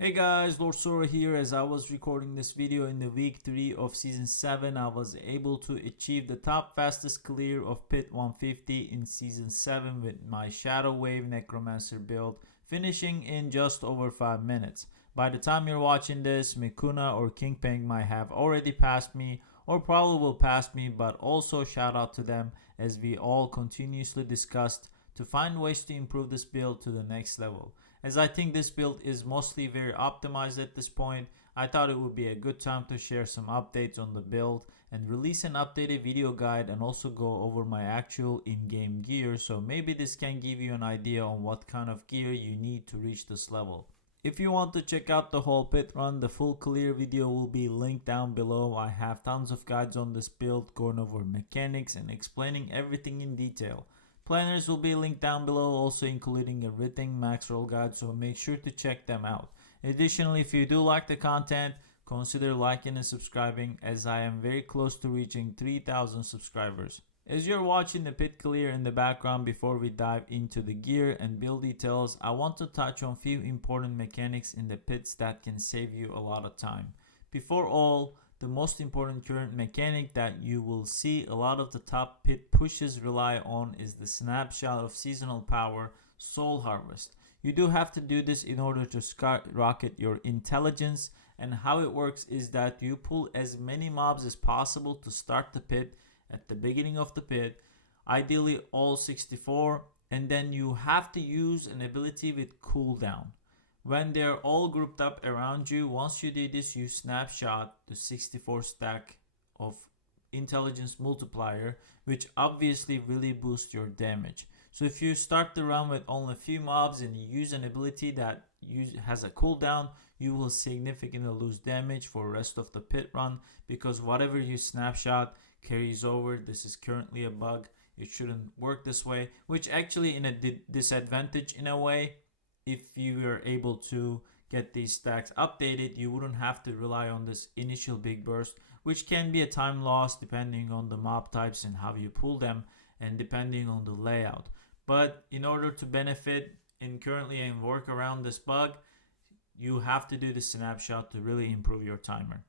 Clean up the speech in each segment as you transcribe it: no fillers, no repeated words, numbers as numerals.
Hey guys, Lord Sora here. As I was recording this video in the week 3 of season 7, I was able to achieve the top fastest clear of pit 150 in season 7 with my Shadow Wave Necromancer build, finishing in just over 5 minutes. By the time you're watching this, Mikuna or King Peng might have already passed me or probably will pass me, but also shout out to them as we all continuously discussed to find ways to improve this build to the next level. As I think this build is mostly very optimized at this point, I thought it would be a good time to share some updates on the build and release an updated video guide and also go over my actual in-game gear, so maybe this can give you an idea on what kind of gear you need to reach this level. If you want to check out the whole pit run, the full clear video will be linked down below. I have tons of guides on this build going over mechanics and explaining everything in detail. Planners will be linked down below, also including a written Maxroll guide, so make sure to check them out. Additionally, if you do like the content, consider liking and subscribing as I am very close to reaching 3,000 subscribers. As you're watching the pit clear in the background before we dive into the gear and build details, I want to touch on a few important mechanics in the pits that can save you a lot of time. Before all, the most important current mechanic that you will see a lot of the top pit pushes rely on is the snapshot of seasonal power, Soul Harvest. You do have to do this in order to skyrocket your intelligence, and how it works is that you pull as many mobs as possible to start the pit at the beginning of the pit, ideally all 64, and then you have to use an ability with cooldown. When they're all grouped up around you, once you do this, you snapshot the 64 stack of intelligence multiplier, which obviously really boosts your damage. So if you start the run with only a few mobs and you use an ability that has a cooldown, you will significantly lose damage for the rest of the pit run because whatever you snapshot carries over. This is currently a bug. It shouldn't work this way, which actually in a disadvantage in a way. If you were able to get these stacks updated, you wouldn't have to rely on this initial big burst, which can be a time loss depending on the mob types and how you pull them and depending on the layout. But in order to benefit currently and work around this bug, you have to do the snapshot to really improve your timer.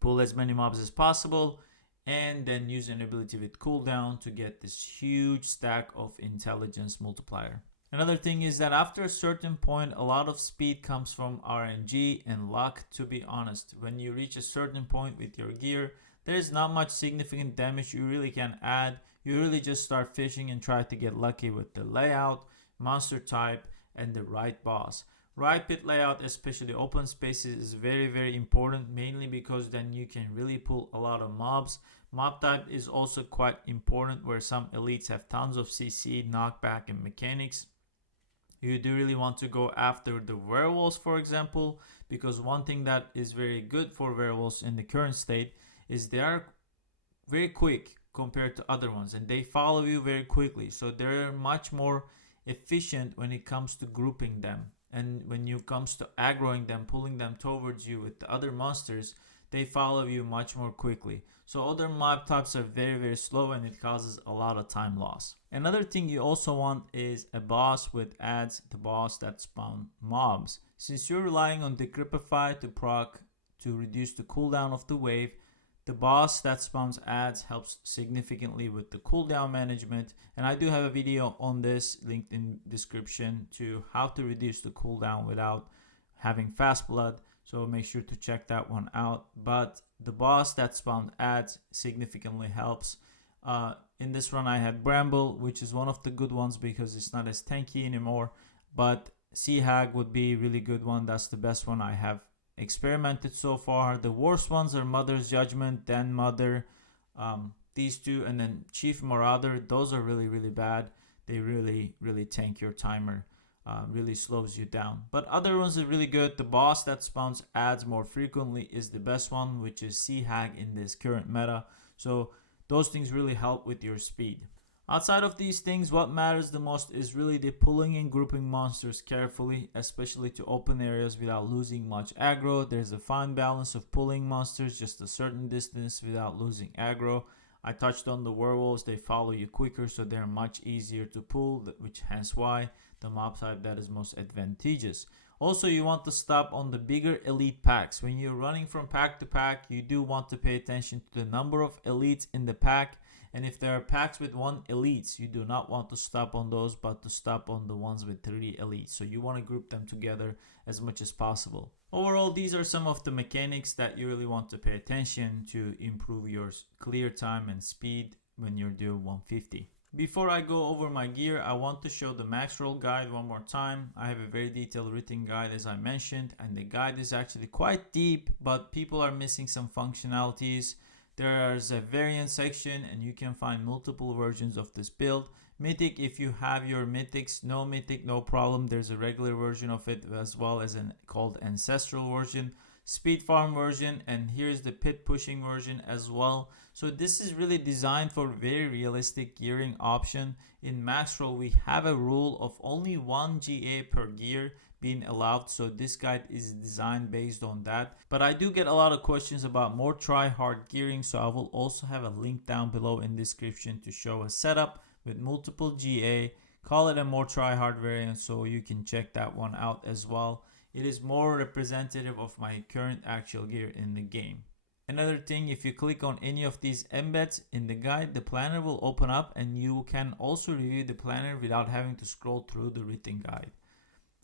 Pull as many mobs as possible and then use an ability with cooldown to get this huge stack of intelligence multiplier. Another thing is that after a certain point, a lot of speed comes from RNG and luck, to be honest. When you reach a certain point with your gear, there is not much significant damage you really can add. You really just start fishing and try to get lucky with the layout, monster type, and the right boss. Right pit layout, especially open spaces, is very important, mainly because then you can really pull a lot of mobs. Mob type is also quite important, where some elites have tons of CC, knockback, and mechanics. You do really want to go after the werewolves, for example, because one thing that is very good for werewolves in the current state is they are very quick compared to other ones and they follow you very quickly, so they're much more efficient when it comes to grouping them, and when it comes to aggroing them, pulling them towards you with the other monsters, they follow you much more quickly. So other mob types are very slow and it causes a lot of time loss. Another thing you also want is a boss with adds the boss that spawn mobs. Since you're relying on Decrepify to proc to reduce the cooldown of the wave, the boss that spawns adds helps significantly with the cooldown management, and I do have a video on this linked in description to how to reduce the cooldown without having fast blood, so make sure to check that one out. But the boss that spawned adds significantly helps. In this run I had Bramble, which is one of the good ones because it's not as tanky anymore, but Sea Hag would be a really good one. That's the best one I have experimented so far. The worst ones are Mother's Judgment, then Mother, these two, and then Chief Marauder. Those are really bad. They really tank your timer. Really slows you down, but other ones are really good. The boss that spawns adds more frequently is the best one, which is Sea Hag in this current meta, so those things really help with your speed. Outside of these things, what matters the most is really the pulling and grouping monsters carefully, especially to open areas without losing much aggro. There's a fine balance of pulling monsters just a certain distance without losing aggro. I touched on the werewolves. They follow you quicker, so they're much easier to pull, which hence why the mob type that is most advantageous. Also, you want to stop on the bigger elite packs. When you're running from pack to pack, you do want to pay attention to the number of elites in the pack. And if there are packs with 1 elites, you do not want to stop on those, but to stop on the ones with 3 elites. So you want to group them together as much as possible. Overall, these are some of the mechanics that you really want to pay attention to improve your clear time and speed when you're doing 150. Before I go over my gear, I want to show the Maxroll guide one more time. I have a very detailed written guide, as I mentioned, and the guide is actually quite deep, but people are missing some functionalities. There's a variant section and you can find multiple versions of this build. Mythic, if you have your mythics, no mythic, no problem. There's a regular version of it as well as an called ancestral version, speed farm version, and here's the pit pushing version as well. So this is really designed for very realistic gearing option. In Maxroll, we have a rule of only 1 GA per gear being allowed, so this guide is designed based on that. But I do get a lot of questions about more try hard gearing, so I will also have a link down below in description to show a setup with multiple GA. Call it a more try hard variant, so you can check that one out as well. It is more representative of my current actual gear in the game. Another thing, if you click on any of these embeds in the guide, the planner will open up and you can also review the planner without having to scroll through the written guide.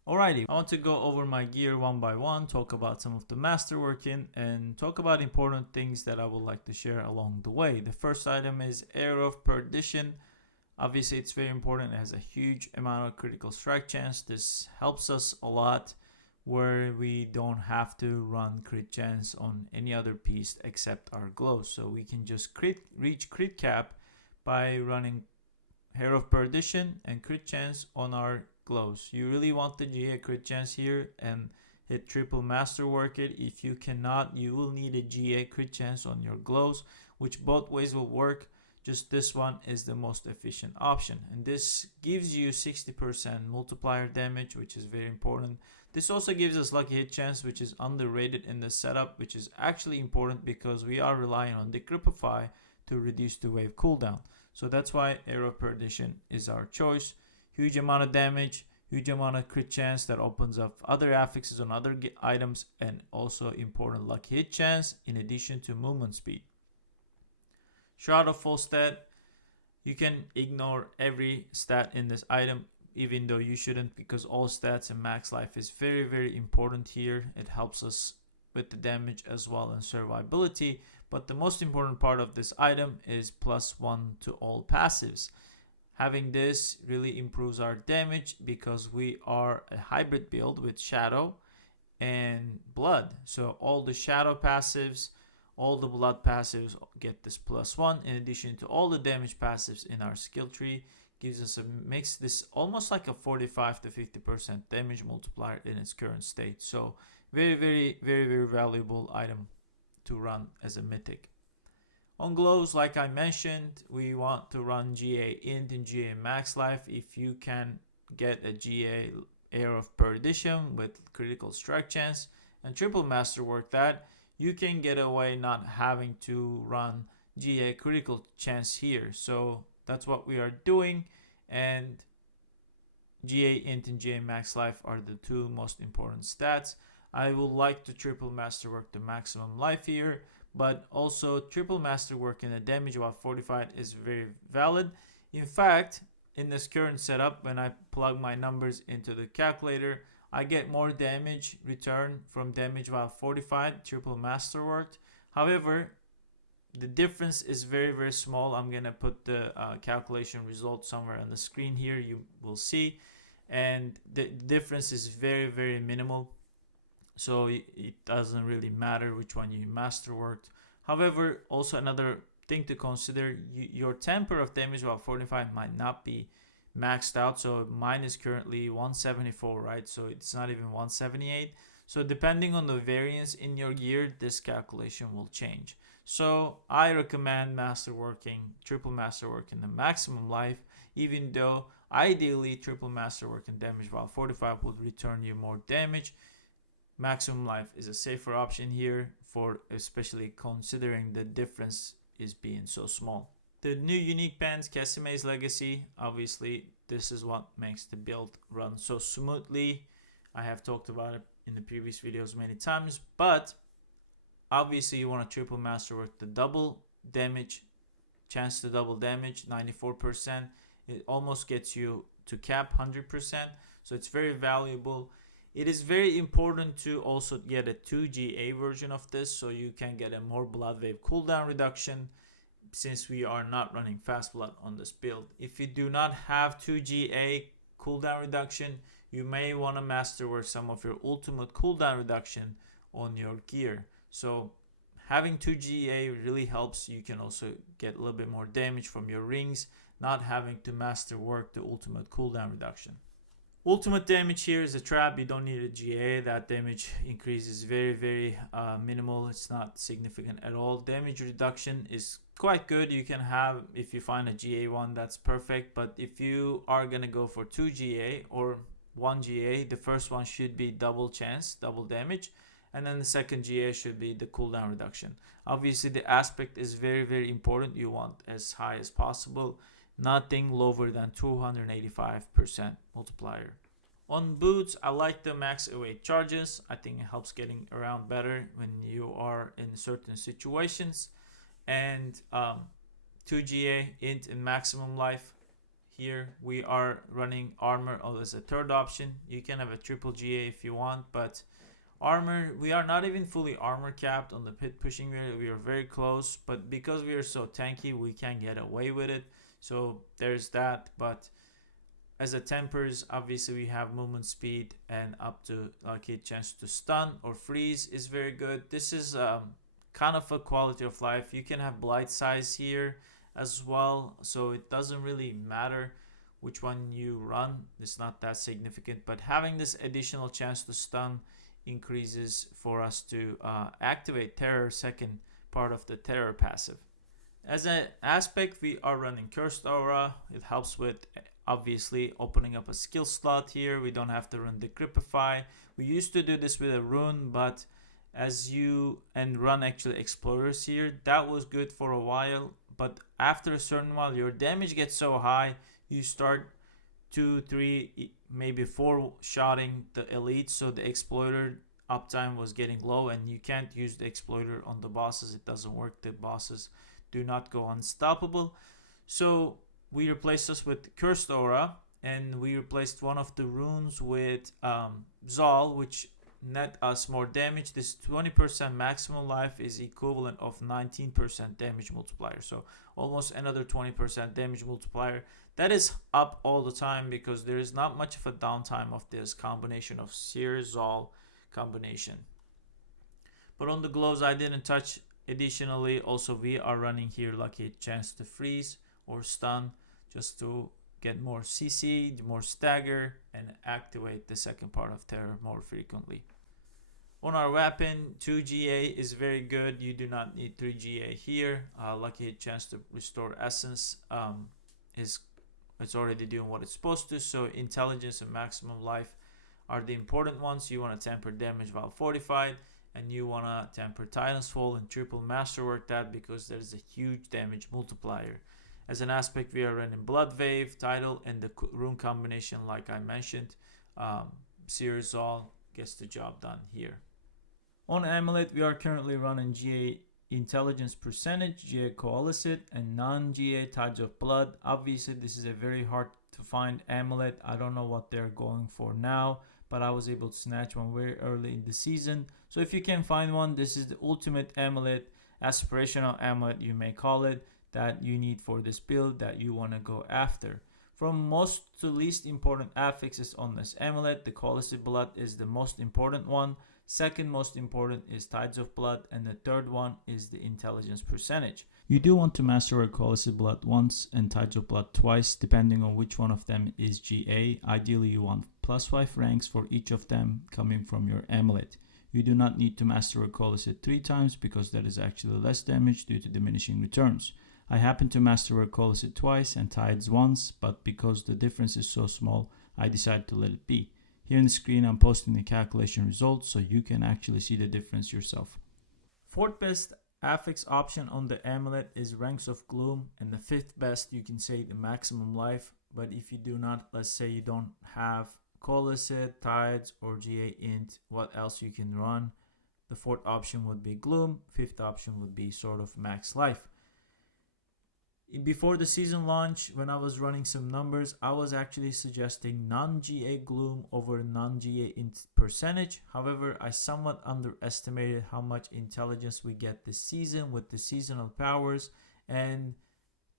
Alrighty, I want to go over my gear one by one, talk about some of the masterworking, and talk about important things that I would like to share along the way. The first item is Air of Perdition. Obviously, it's very important. It has a huge amount of critical strike chance. This helps us a lot where we don't have to run crit chance on any other piece except our glows. So we can just reach crit cap by running Hair of Perdition and crit chance on our glows. You really want the GA crit chance here and hit triple masterwork it. If you cannot, you will need a GA crit chance on your glows, which both ways will work. Just this one is the most efficient option, and this gives you 60% multiplier damage, which is very important. This also gives us lucky hit chance, which is underrated in the setup, which is actually important because we are relying on Decrypify to reduce the wave cooldown. So that's why Air of Perdition is our choice. Huge amount of damage, huge amount of crit chance that opens up other affixes on other items, and also important lucky hit chance in addition to movement speed. Shroud of Full Stat, you can ignore every stat in this item, even though you shouldn't, because all stats and max life is very, very important here. It helps us with the damage as well and survivability, but the most important part of this item is +1 to all passives. Having this really improves our damage because we are a hybrid build with Shadow and Blood. So all the Shadow passives, all the blood passives get this +1 in addition to all the damage passives in our skill tree. Gives us makes this almost like a 45 to 50% damage multiplier in its current state. So very, very, very, very valuable item to run as a mythic. On glows, like I mentioned, we want to run GA int and GA max life. If you can get a GA Air of Perdition with critical strike chance and triple masterwork that, you can get away not having to run GA critical chance here. So that's what we are doing, and GA int and GA max life are the two most important stats. I would like to triple masterwork the maximum life here, but also triple masterwork in a damage about 45 is very valid. In fact, in this current setup, when I plug my numbers into the calculator, I get more damage return from damage while 45 triple masterworked. However, the difference is very, very small. I'm gonna put the calculation result somewhere on the screen here, you will see, and the difference is very, very minimal, so it doesn't really matter which one you masterworked. However, also another thing to consider, your temper of damage while 45 might not be maxed out. So mine is currently 174, right? So it's not even 178. So depending on the variance in your gear, this calculation will change. So I recommend masterworking, triple masterwork in the maximum life, even though ideally triple masterwork and damage while 45 would return you more damage. Maximum life is a safer option here, for especially considering the difference is being so small. The new unique bands, Casime's Legacy, obviously this is what makes the build run so smoothly. I have talked about it in the previous videos many times, but obviously you want to triple masterwork. The double damage, chance to double damage, 94%. It almost gets you to cap 100%, so it's very valuable. It is very important to also get a 2GA version of this, so you can get a more blood wave cooldown reduction, since we are not running fast blood on this build. If you do not have 2GA cooldown reduction, you may want to masterwork some of your ultimate cooldown reduction on your gear. So having 2GA really helps. You can also get a little bit more damage from your rings, not having to masterwork the ultimate cooldown reduction. Ultimate damage here is a trap. You don't need a GA. That damage increase is very minimal. It's not significant at all. Damage reduction is quite good. You can have, if you find a GA one, that's perfect. But if you are gonna go for 2 GA or 1 GA, the first one should be double chance, double damage, and then the second GA should be the cooldown reduction. Obviously the aspect is very important. You want as high as possible, nothing lower than 285% multiplier. On boots, I like the max await charges. I think it helps getting around better when you are in certain situations. And 2GA int and maximum life. Here we are running armor as a third option. You can have a triple GA if you want, but armor, we are not even fully armor capped on the pit pushing. We are very close, but because we are so tanky, we can get away with it. So there's that. But as a tempers, obviously we have movement speed and up to a chance to stun or freeze is very good. This is kind of a quality of life. You can have blight size here as well, so it doesn't really matter which one you run. It's not that significant, but having this additional chance to stun increases for us to activate terror, second part of the terror passive. As an aspect, we are running cursed aura. It helps with obviously opening up a skill slot here. We don't have to run decrypify. We used to do this with a rune, but run actually explorers here. That was good for a while, but after a certain while your damage gets so high, you start 2, 3, maybe 4 shotting the elite, so the exploiter uptime was getting low, and you can't use the exploiter on the bosses. It doesn't work. The bosses do not go unstoppable. So we replaced us with cursed aura, and we replaced one of the runes with Zal, which net us more damage. This 20% maximum life is equivalent of 19% damage multiplier, so almost another 20% damage multiplier. That is up all the time because there is not much of a downtime of this combination of Seer Zal combination. But on the gloves I didn't touch. Additionally, also we are running here lucky chance to freeze or stun, just to get more CC, more stagger, and activate the second part of terror more frequently. On our weapon, 2GA is very good. You do not need 3GA here. Lucky hit chance to restore essence it's already doing what it's supposed to. So intelligence and maximum life are the important ones. You want to temper damage while fortified, and you want to temper Titan's Fall and triple masterwork that because there's a huge damage multiplier. As an aspect, we are running Blood Wave, Title, and the rune combination like I mentioned. Seer Zal gets the job done here. On Amulet, we are currently running GA Intelligence Percentage, GA Coalesced, and non-GA Tides of Blood. Obviously, this is a very hard to find amulet. I don't know what they're going for now, but I was able to snatch one very early in the season. So if you can find one, this is the ultimate amulet, aspirational amulet you may call it, that you need for this build that you want to go after. From most to least important affixes on this amulet, the Coalesced Blood is the most important one. Second most important is Tides of Blood, and the third one is the Intelligence Percentage. You do want to master a Coalesced Blood once and Tides of Blood twice, depending on which one of them is GA. Ideally, you want +5 ranks for each of them coming from your amulet. You do not need to master a Coalesced 3 times because that is actually less damage due to diminishing returns. I happen to master a Coalesced twice and Tides once, but because the difference is so small, I decided to let it be. Here in the screen, I'm posting the calculation results so you can actually see the difference yourself. Fourth best affix option on the amulet is Ranks of Gloom, and the fifth best, you can say, the maximum life. But if you do not, let's say you don't have Colicet, Tides, or GA Int. What else you can run? The fourth option would be Gloom. Fifth option would be sort of Max Life. Before the season launch, when I was running some numbers, I was actually suggesting non-GA Gloom over non-GA Int percentage. However, I somewhat underestimated how much intelligence we get this season with the seasonal powers. And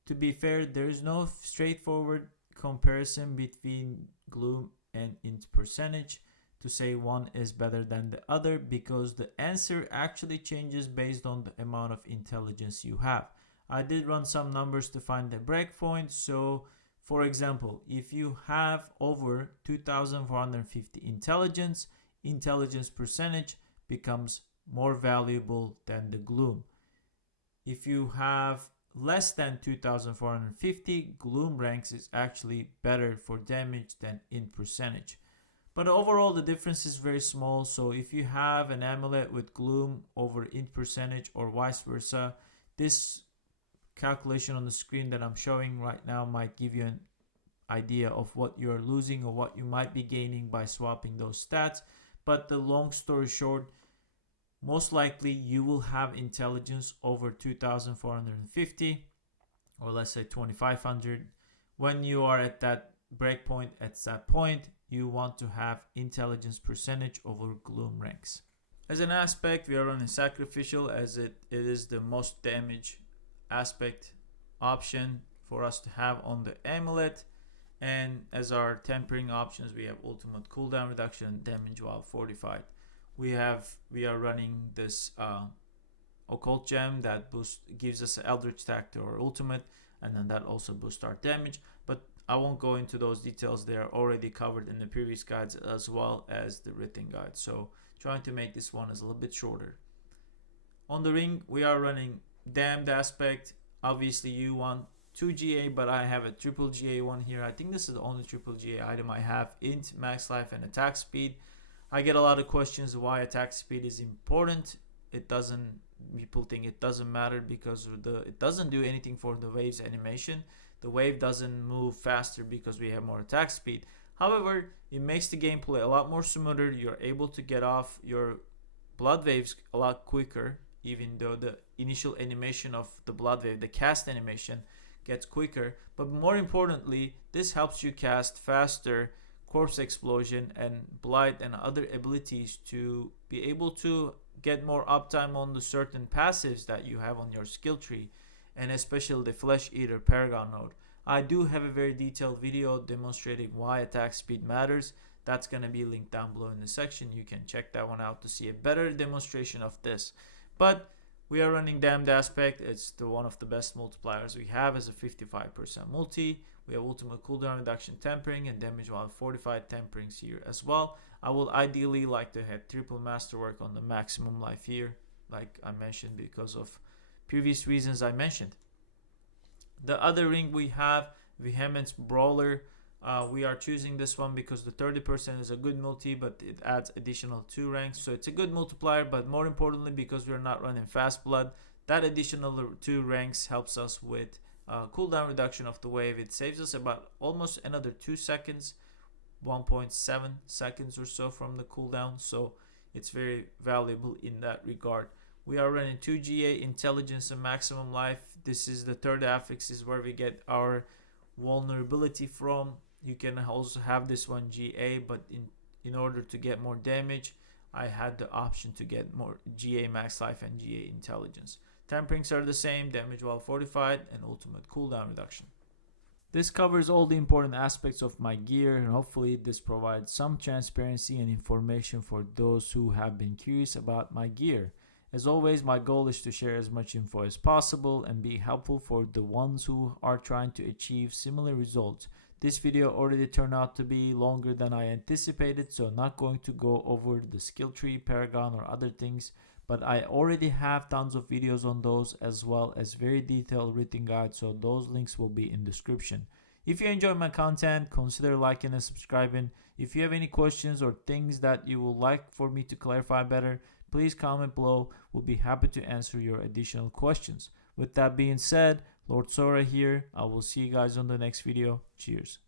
to be fair, there is no straightforward comparison between Gloom and Int percentage to say one is better than the other, because the answer actually changes based on the amount of intelligence you have. I did run some numbers to find the breakpoint. So for example, if you have over 2450 intelligence percentage becomes more valuable than the Gloom. If you have less than 2450, Gloom Ranks is actually better for damage than Int percentage. But overall, the difference is very small. So if you have an amulet with Gloom over Int percentage or vice versa, this calculation on the screen that I'm showing right now might give you an idea of what you're losing or what you might be gaining by swapping those stats. But the long story short, most likely you will have intelligence over 2450, or let's say 2500. When you are at that breakpoint, at that point, you want to have intelligence percentage over Gloom Ranks. As an aspect, we are running sacrificial, as it is the most damage aspect option for us to have on the amulet. And as our tempering options, we have ultimate cooldown reduction and damage while fortified. We are running this occult gem that gives us an eldritch attack to our ultimate, and then that also boosts our damage. But I won't go into those details. They are already covered in the previous guides as well as the written guide, so trying to make this one is a little bit shorter. On the ring, we are running damned aspect. Obviously you want 2 GA, but I have a triple GA one here. I think this is the only triple GA item I have. Int, max life, and attack speed. I get a lot of questions why attack speed is important. People think it doesn't matter because it doesn't do anything for the wave's animation. The wave doesn't move faster because we have more attack speed. However, it makes the gameplay a lot more smoother. You're able to get off your blood waves a lot quicker, even though the initial animation of the blood wave, the cast animation, gets quicker. But more importantly, this helps you cast faster corpse explosion and blight and other abilities to be able to get more uptime on the certain passives that you have on your skill tree, and especially the flesh eater paragon node. I do have a very detailed video demonstrating why attack speed matters. That's going to be linked down below in the section. You can check that one out to see a better demonstration of this. But we are running damned aspect. It's one of the best multipliers we have as a 55% multi. We have ultimate cooldown reduction tempering and damage while fortified temperings here as well. I would ideally like to have triple masterwork on the maximum life here, like I mentioned, because of previous reasons I mentioned. The other ring we have Vehement's Brawler. We are choosing this one because the 30% is a good multi, but it adds additional 2 ranks, so it's a good multiplier. But more importantly, because we're not running fast blood, that additional 2 ranks helps us with cooldown reduction of the wave. It saves us about almost another 2 seconds, 1.7 seconds or so from the cooldown, so it's very valuable in that regard. We are running 2 GA intelligence and maximum life. This is the third affix, is where we get our vulnerability from. You can also have this one GA, but in order to get more damage, I had the option to get more GA max life and GA intelligence. Temperings are the same, damage while fortified, and ultimate cooldown reduction. This covers all the important aspects of my gear, and hopefully this provides some transparency and information for those who have been curious about my gear. As always, my goal is to share as much info as possible and be helpful for the ones who are trying to achieve similar results. This video already turned out to be longer than I anticipated, so I'm not going to go over the skill tree, paragon, or other things, but I already have tons of videos on those, as well as very detailed written guides, so those links will be in the description. If you enjoy my content, consider liking and subscribing. If you have any questions or things that you would like for me to clarify better, please comment below. We'll be happy to answer your additional questions. With that being said, Lord Sora here. I will see you guys on the next video. Cheers.